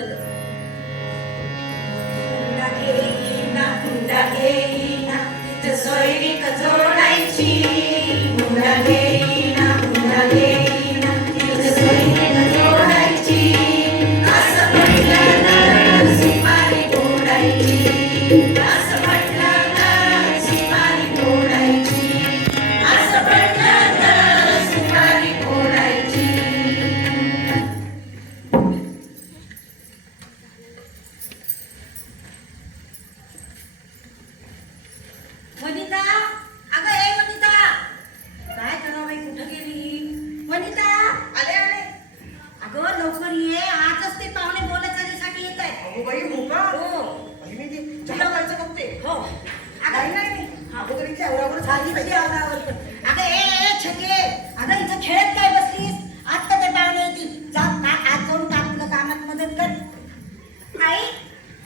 म्हणलं हुंडा घेईना तिथं सोयरीक जोडायची हुंडा घेईना तिथं सोयरीक जोडायची असं म्हटलं तर सुपारी फोडायची असं म्हटलं तर सुपारी फोडायची असं म्हटलं तर सुपारी फोडायची. वनिता, अगं ए वनिता, काय करावं बाई, कुठं गेली वनिता? आले आले. अगं लवकर ये, आजच ते पाहुणे बोलाचालीसाठी येत आहेत. अगो बाई हो का? हो बाई मी ते चहा प्यायचं बघते. हो नाही नाही नाही. अगोदर इथे आवरावर झाली पाहिजे आवरावर पण. अगं ए छके, अगं इथं खेळत काय बसलीस? आता ते पाहुणे येतील, जा आज जाऊन काकूला कामात मदत कर. आई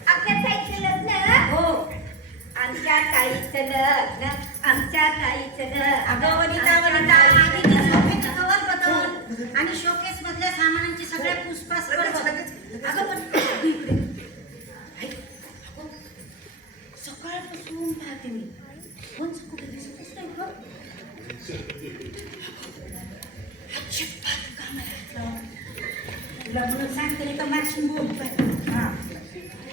आपल्या ताईचं लग्न हो आमच्या ताईचं लग्न आमच्या ताईचं लग्न. अगं वनिता वनिता, आधी ते सोफ्याचं कवर बदल आणि शोकेस मधल्या सामानांची सगळ्या पुसपास कर. अगं पण इकडे ऐक, अगं, सकाळपासून पाहते मी, कोणचं कुठे दिसतच नाही गं. अजिबात कामाला तुला म्हणून सांगते नाही का मॅक्सिम बोल पाय.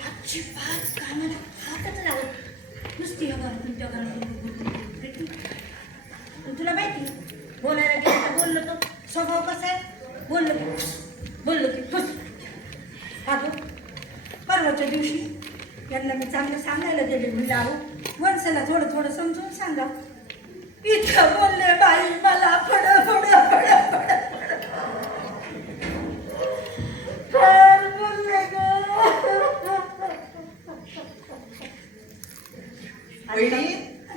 अजिबात कामाला हातच लावत नुसती हवा तुमच्या घरात. तुला माहिती बोलायला गेलं तर बोललो तो स्वभाव कसा आहे, बोललो की फुस. अगं परवाच्या दिवशी यांना मी चांगलं सांगायला गेले, मी लावू वंशाला थोडं थोडं समजून सांगा. इतकं बोलले बाई मला फड फड फड फड फार बोलले ग. वहिनी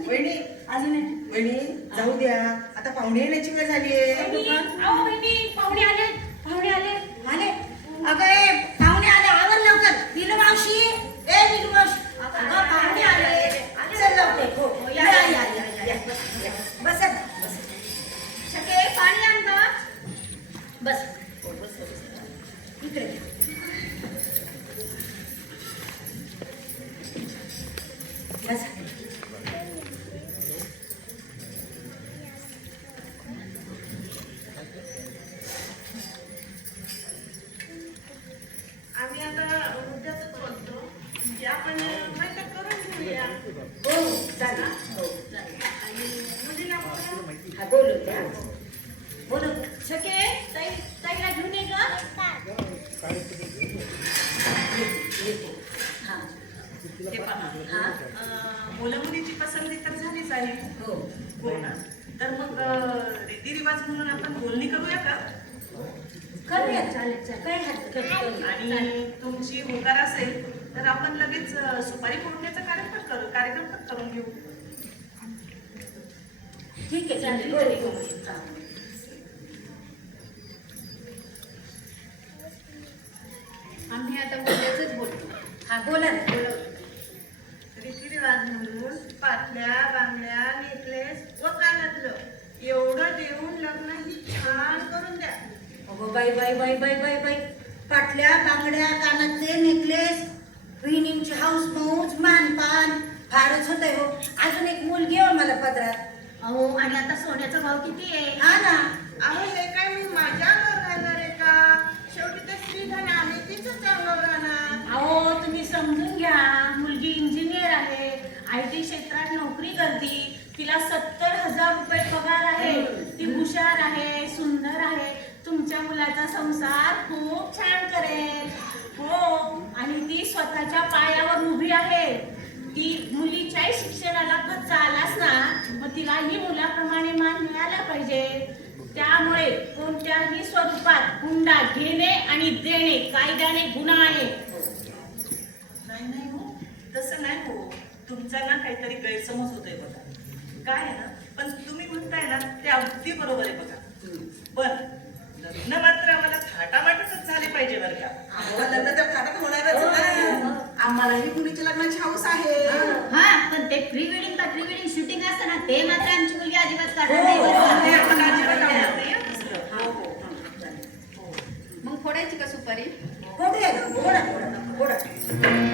वहिनी अजून वहिनी जाऊ द्या, आता पाहुणे येण्याची वेळ झालीये. पाहुणे आले आले. अगं ए पाहुणे आले, आवर लवकर. नीलू मावशी, ए नीलू मावशी, अगं पाहुणे आले, चल लवकर. हो या या या या बस शके पाणी आण गं. बस इकडे बस. आम्ही आता उद्याच बोलतो म्हणजे आपण बैठक करून घेऊया. हो चालेल. हो चालेल. आणि मुलीला बोलवा. हा बोलू द्या, बोलू. शके ताईला घेऊन ये गं. हा हे पहा, हा मुलं मुलीची पसंती तर झालीच आहे. हो हो ना. तर मग रीतिरिवाज म्हणून आपण बोलणी करूया का? करूया. चालेल चालेल, काही हरकत नाही. आणि तुमची होकार असेल तर आपण लगेच सुपारी फोडण्याचा कार्यक्रम पण करून घेऊ. ठीक आहे चालेल. हो. आम्ही आता उद्याच बोलतो. हा बोला ना, बोला. रीतिरिवाज म्हणून पाटल्या बांगड्या नेकलेस व कानातलं एवढं देऊन लग्न ही छान करून द्या. अगो बाई बाई बाई बाई बाई बाई, पाटल्या बांगड्या कानातले नेकलेस, बहिणींची हाऊस मौज मानपान फारच होत आहे. हो अजून एक मुलगी आहे मला पदरात. अहो आणि आता सोन्याचा भाव किती आहे? हा ना. अहो हे काय मी माझ्यावर राहणार आहे का? शेवटी ते स्त्रीधन आहे तिचं चांगलं राहणार. अहो तुम्ही समजून घ्या, मुलगी इंजिनियर आहे, IT क्षेत्रात नोकरी करते, तिला 70,000 रुपये पगार आहे, ती हुशार आहे, सुंदर आहे, तुमच्या मुलाचा संसार खूप छान करेल. हो आणि ती स्वतःच्या पायावर उभी आहे. ती मुलीच्याही शिक्षणाला खर्च आलाच ना, मग तिलाही मुलाप्रमाणे मान मिळाला पाहिजे. त्यामुळे कोणत्याही स्वरूपात हुंडा घेणे आणि देणे कायद्याने गुन्हा आहे. नाही नाही हो, तसं नाही हो. तुमचा ना काहीतरी गैरसमज होतोय बघा. काय आहे ना, पण तुम्ही म्हणताय ना ते अगदी बरोबर आहे बघा. पण लग्न मात्र आम्हाला थाटामाटातच झाले पाहिजे बरं का. अहो, लग्न तर थाटात होणारच ना. आम्हालाही मुलीच्या लग्नाची हौस आहे. हा पण ते प्री वेडिंग का प्री वेडिंग शूटिंग असतं ना, ते मात्र आमची मुलगी अजिबात काढणार नाही हो, बरं का? ते आपण अजिबात आवडत आवडत नाही हं तसलं. हो, हो. मग फोडायची का सुपारी? हो दे. हो, थोडा थोडा थोडा